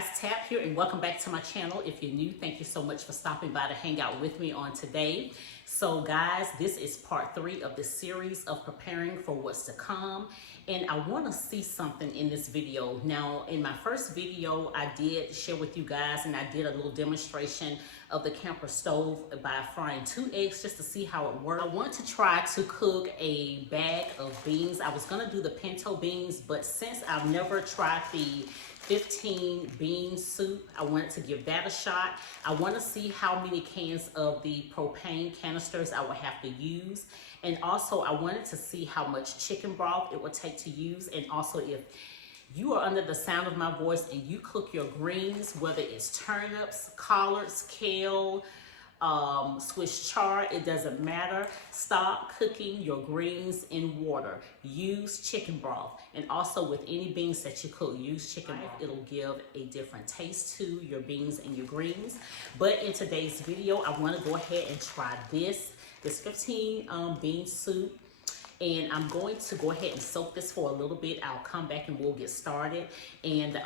guys, Tap here, and welcome back to my channel. If you're new, thank you so much for stopping by to hang out with me on today. So guys, this is part 3 of the series of preparing for what's to come, and I want to see something in this video. Now, in my first video, I did share with you guys, and I did a little demonstration of the camper stove by frying 2 eggs just to see how it worked. I want to try to cook a bag of beans. I was going to do the pinto beans, but since I've never tried the 15 bean soup, I wanted to give that a shot. I want to see how many cans of the propane canisters I would have to use. And also I wanted to see how much chicken broth it would take to use. And also, if you are under the sound of my voice and you cook your greens, whether it's turnips, collards, kale, Swiss chard, it doesn't matter. Stop cooking your greens in water. Use chicken broth. And also with any beans that you cook, use chicken broth. It'll give a different taste to your beans and your greens. But in today's video, I want to go ahead and try this 15 bean soup. And I'm going to go ahead and soak this for a little bit. I'll come back and we'll get started. And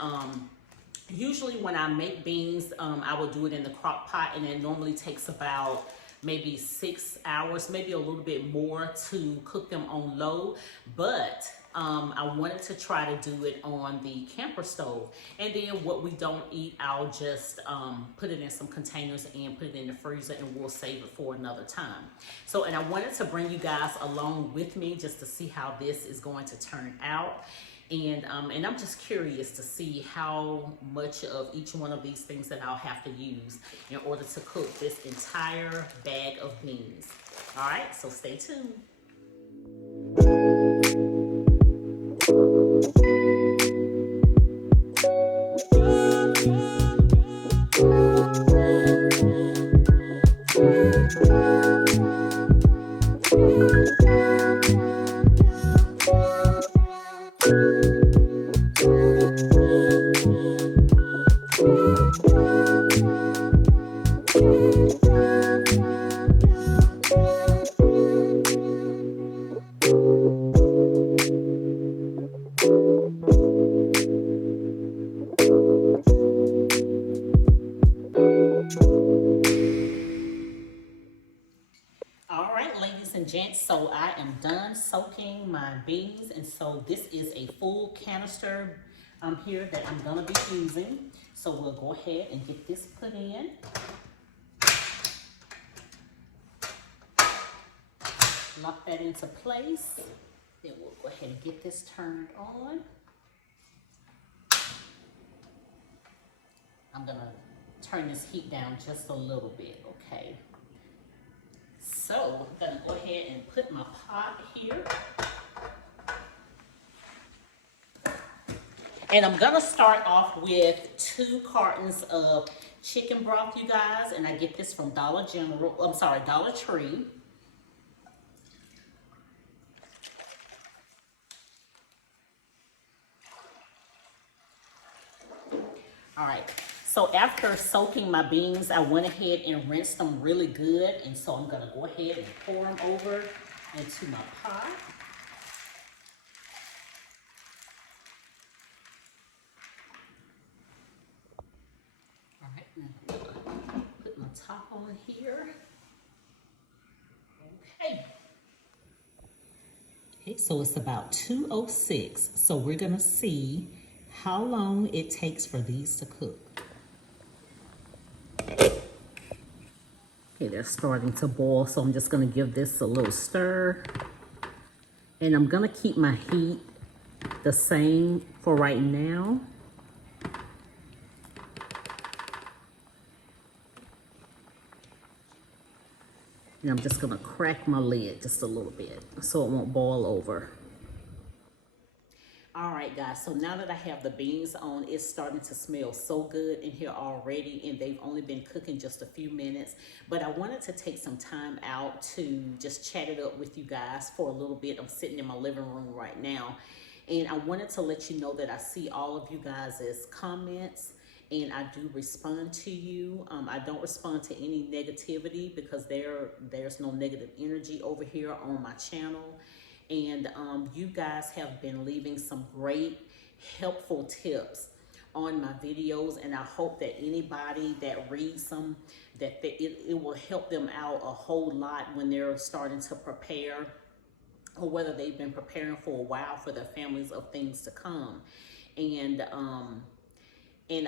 usually when I make beans, I will do it in the crock pot, and it normally takes about maybe 6 hours, maybe a little bit more to cook them on low. But I wanted to try to do it on the camper stove. And then what we don't eat, I'll just put it in some containers and put it in the freezer, and we'll save it for another time. So, and I wanted to bring you guys along with me just to see how this is going to turn out. And I'm just curious to see how much of each one of these things that I'll have to use in order to cook this entire bag of beans. All right, so stay tuned. Gents, so I am done soaking my beans, and so this is a full canister here that I'm going to be using. So we'll go ahead and get this put in. Lock that into place. Then we'll go ahead and get this turned on. I'm going to turn this heat down just a little bit, okay? So I'm going to go ahead and put my pot here. And I'm going to start off with 2 cartons of chicken broth, you guys. And I get this from Dollar Tree. All right. So after soaking my beans, I went ahead and rinsed them really good. And so I'm going to go ahead and pour them over into my pot. All right, now I'm going to put my top on here. Okay, so it's about 2:06. So we're going to see how long it takes for these to cook. Okay, they're starting to boil, so I'm just going to give this a little stir. And I'm going to keep my heat the same for right now. And I'm just going to crack my lid just a little bit so it won't boil over. All right, guys, so now that I have the beans on, it's starting to smell so good in here already, and they've only been cooking just a few minutes. But I wanted to take some time out to just chat it up with you guys for a little bit. I'm sitting in my living room right now, and I wanted to let you know that I see all of you guys' comments, and I do respond to you. I don't respond to any negativity because there's no negative energy over here on my channel. And you guys have been leaving some great helpful tips on my videos, and I hope that anybody that reads them, that it will help them out a whole lot when they're starting to prepare, or whether they've been preparing for a while for their families of things to come. And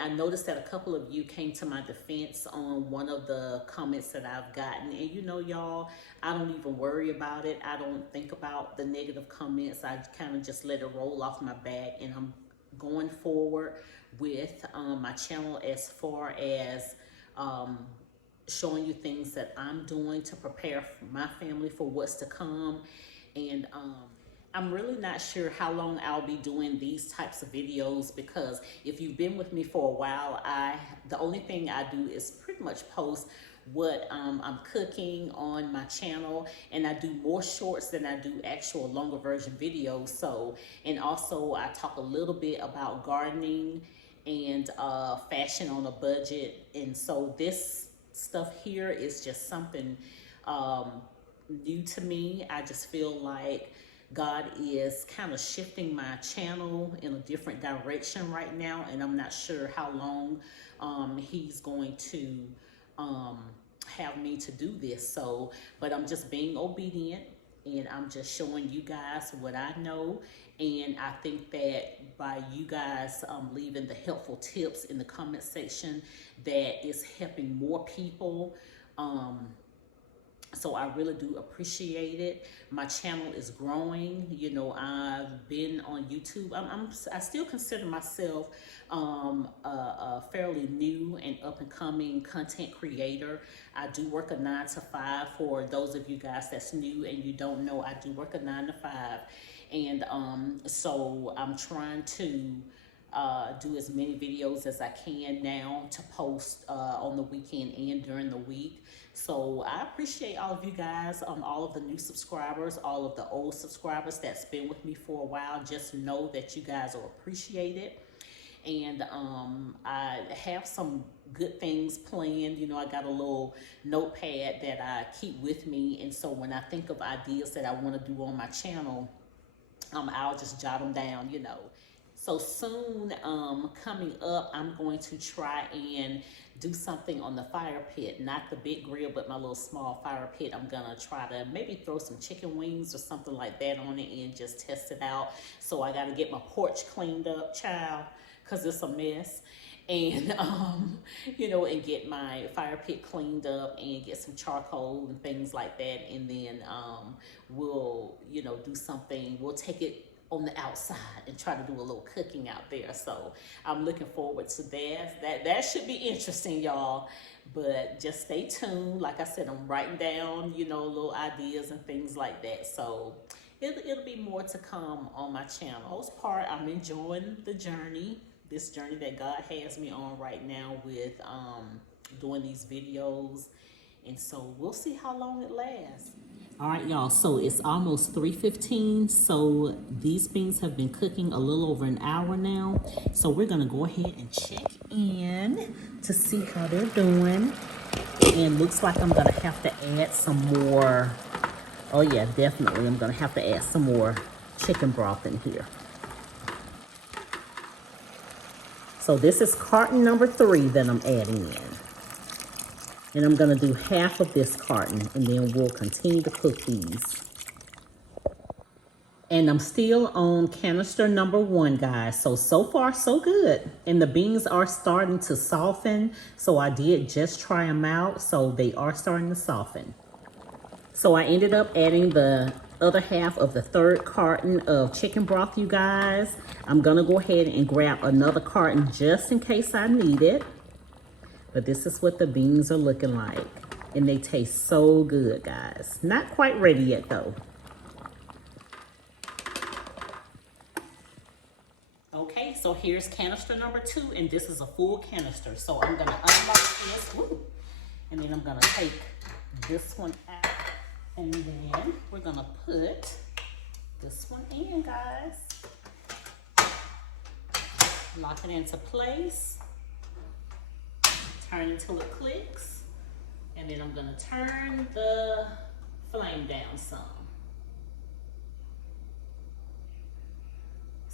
I noticed that a couple of you came to my defense on one of the comments that I've gotten. And you know, y'all, I don't even worry about it. I don't think about the negative comments. I kind of just let it roll off my back, and I'm going forward with my channel as far as showing you things that I'm doing to prepare my family for what's to come. And I'm really not sure how long I'll be doing these types of videos, because if you've been with me for a while, the only thing I do is pretty much post what I'm cooking on my channel, and I do more shorts than I do actual longer version videos. So, and also I talk a little bit about gardening and fashion on a budget. And so this stuff here is just something new to me. I just feel like God is kind of shifting my channel in a different direction right now, and I'm not sure how long he's going to have me to do this. So, but I'm just being obedient, and I'm just showing you guys what I know. And I think that by you guys leaving the helpful tips in the comment section, that is helping more people. So I really do appreciate it. My channel is growing. You know, I've been on YouTube. I still consider myself a fairly new and up and coming content creator. I do work a 9 to 5. For those of you guys that's new and you don't know, I do work a 9 to 5. And so I'm trying to do as many videos as I can now to post on the weekend and during the week. So I appreciate all of you guys, all of the new subscribers, all of the old subscribers that's been with me for a while. Just know that you guys are appreciated. And I have some good things planned. You know, I got a little notepad that I keep with me. And so when I think of ideas that I want to do on my channel, I'll just jot them down, you know. So soon, coming up, I'm going to try and do something on the fire pit, not the big grill, but my little small fire pit. I'm gonna try to maybe throw some chicken wings or something like that on it and just test it out. So I gotta get my porch cleaned up, child, cause it's a mess. And, you know, and get my fire pit cleaned up and get some charcoal and things like that. And then we'll, you know, do something, we'll take it on the outside and try to do a little cooking out there. So I'm looking forward to that. That should be interesting, y'all. But just stay tuned. Like I said, I'm writing down, you know, little ideas and things like that. So it'll be more to come on my channel. Most part, I'm enjoying the journey, this journey that God has me on right now with doing these videos. And so we'll see how long it lasts. All right, y'all, so it's almost 3:15. So these beans have been cooking a little over an hour now. So we're gonna go ahead and check in to see how they're doing. And looks like I'm gonna have to add some more. Oh yeah, definitely. I'm gonna have to add some more chicken broth in here. So this is carton number 3 that I'm adding in. And I'm gonna do half of this carton, and then we'll continue to cook these. And I'm still on canister number 1, guys. So far, so good. And the beans are starting to soften. So I did just try them out. So they are starting to soften. So I ended up adding the other half of the 3rd carton of chicken broth, you guys. I'm gonna go ahead and grab another carton just in case I need it. But this is what the beans are looking like. And they taste so good, guys. Not quite ready yet, though. Okay, so here's canister number 2, and this is a full canister. So I'm gonna unlock this, and then I'm gonna take this one out, and then we're gonna put this one in, guys. Lock it into place. Turn until it clicks, and then I'm gonna turn the flame down some.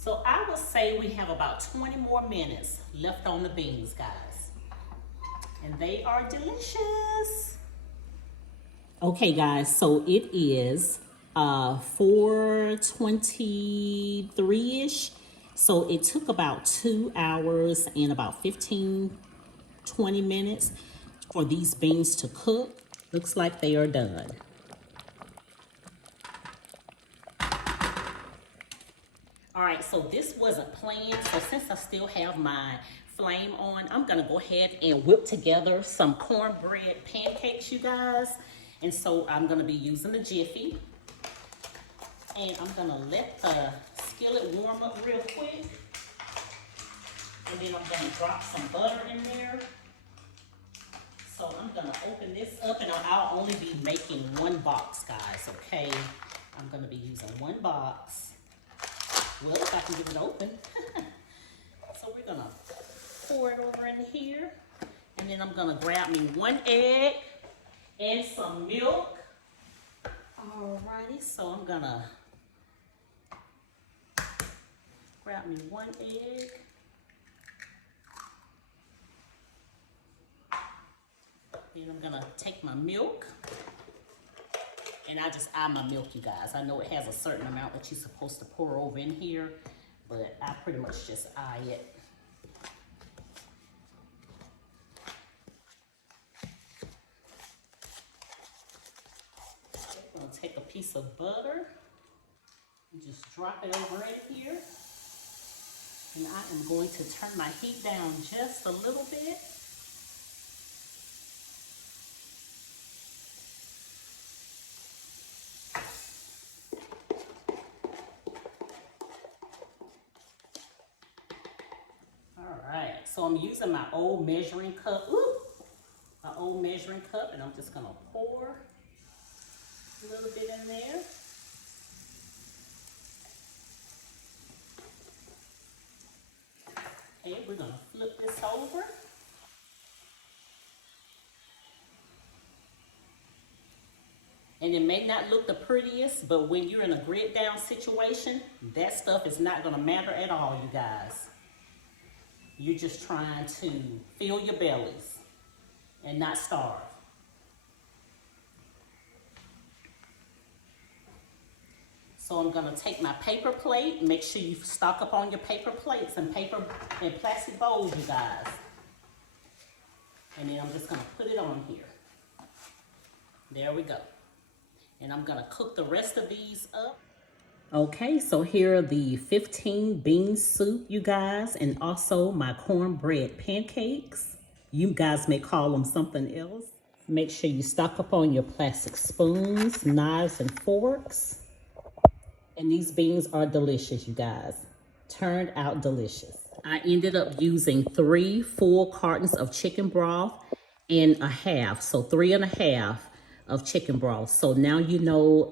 So I would say we have about 20 more minutes left on the beans, guys. And they are delicious. Okay, guys, so it is 4:23-ish. So it took about 2 hours and about 15-20 minutes for these beans to cook. Looks like they are done. All right, so this wasn't planned. So since I still have my flame on, I'm gonna go ahead and whip together some cornbread pancakes, you guys. And so I'm gonna be using the Jiffy. And I'm gonna let the skillet warm up real quick. And then I'm gonna drop some butter in there. So I'm gonna open this up, and I'll only be making one box, guys, okay? I'm gonna be using one box. Well, if I can get it open. So we're gonna pour it over in here. And then I'm gonna grab me one egg and some milk. Alrighty, so I'm gonna grab me one egg. Then I'm gonna take my milk. And I just eye my milk, you guys. I know it has a certain amount that you're supposed to pour over in here, but I pretty much just eye it. I'm gonna take a piece of butter and just drop it over in here. And I am going to turn my heat down just a little bit. So I'm using my old measuring cup, and I'm just gonna pour a little bit in there. Okay, we're gonna flip this over. And it may not look the prettiest, but when you're in a grit down situation, that stuff is not gonna matter at all, you guys. You're just trying to fill your bellies and not starve. So I'm gonna take my paper plate. Make sure you stock up on your paper plates and paper and plastic bowls, you guys. And then I'm just gonna put it on here. There we go. And I'm gonna cook the rest of these up. Okay, so here are the 15 bean soup, you guys, and also my cornbread pancakes. You guys may call them something else. Make sure you stock up on your plastic spoons, knives, and forks. And these beans are delicious, you guys. Turned out delicious. I ended up using 3 full cartons of chicken broth and a half, so 3 1/2 of chicken broth. So now you know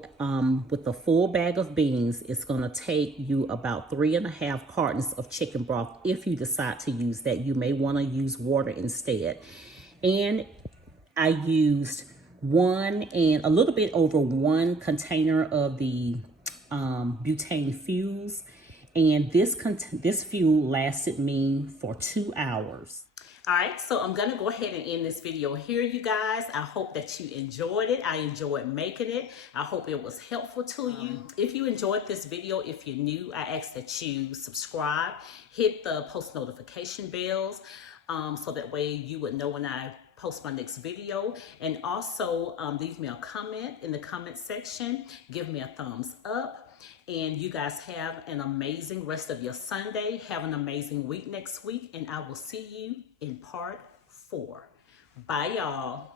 with the full bag of beans, it's gonna take you about 3 1/2 cartons of chicken broth. If you decide to use that, you may wanna use water instead. And I used one and a little bit over 1 container of the butane fuels. And this fuel lasted me for 2 hours. All right, so I'm gonna go ahead and end this video here, you guys. I hope that you enjoyed it. I enjoyed making it. I hope it was helpful to you. If you enjoyed this video, if you're new, I ask that you subscribe, hit the post notification bells, so that way you would know when I post my next video. And also leave me a comment in the comment section. Give me a thumbs up. And you guys have an amazing rest of your Sunday. Have an amazing week next week. And I will see you in part 4. Bye, y'all.